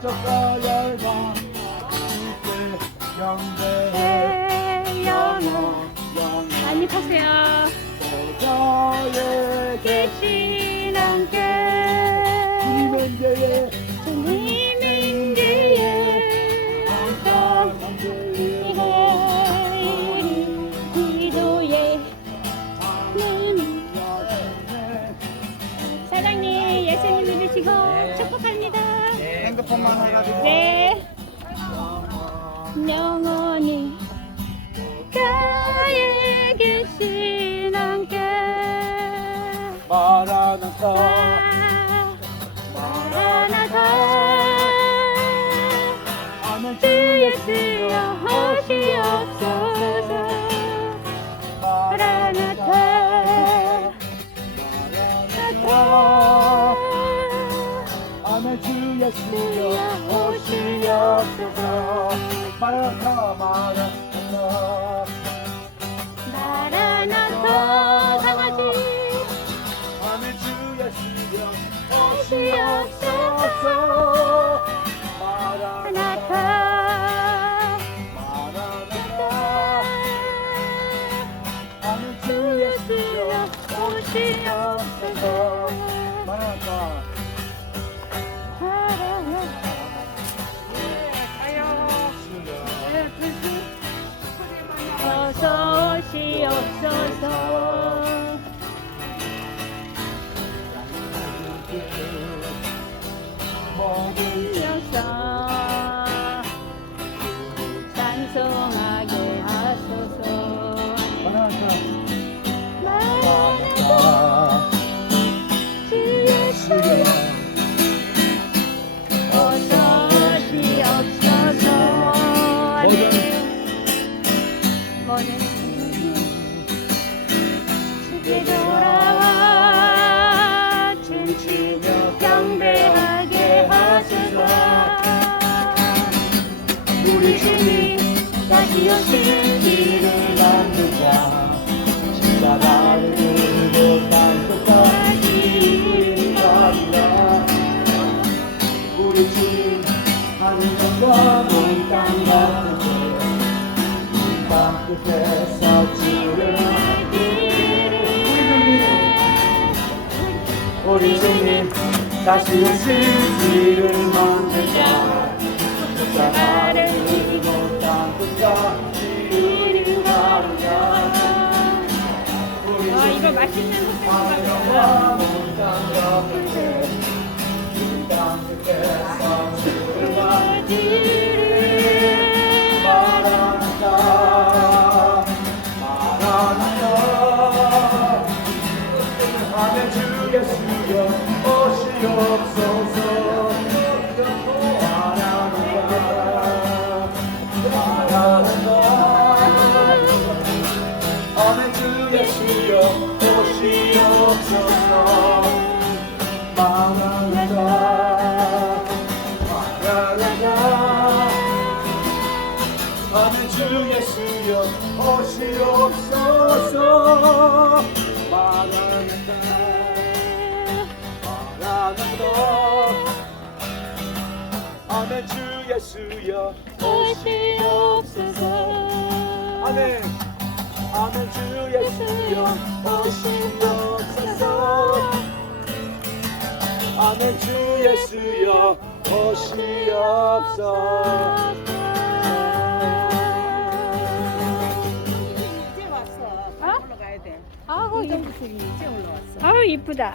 적과 열방 주께 네, 영원 영원 많이 파세요. 보좌에 계신 함께. 주님의 예에 네. 영원히 가에 계신 함께. 마라나타 오시 어서 오시옵소서. 모든 영사 찬송하게 하소서. 마라나타 주 예수 어서. 오시옵소서 아멘 모든 우리 주님 다시 오실 길을 만들자 십자가를 들고 땅끝까지 이르리라 우리 주님 하늘과 온땅 같은데 이땅 끝에서 주를 우리 주님 다시 오실 길을 이거 맛있는 흑돼지가 오시옵소서 마라나타 마라나타 아멘 아멘 주 예수여 오시옵소서 이제 왔어. 어? 올라가야 돼. 아우 이- 이정부 선생님 이제 올라왔어. 아우 이쁘다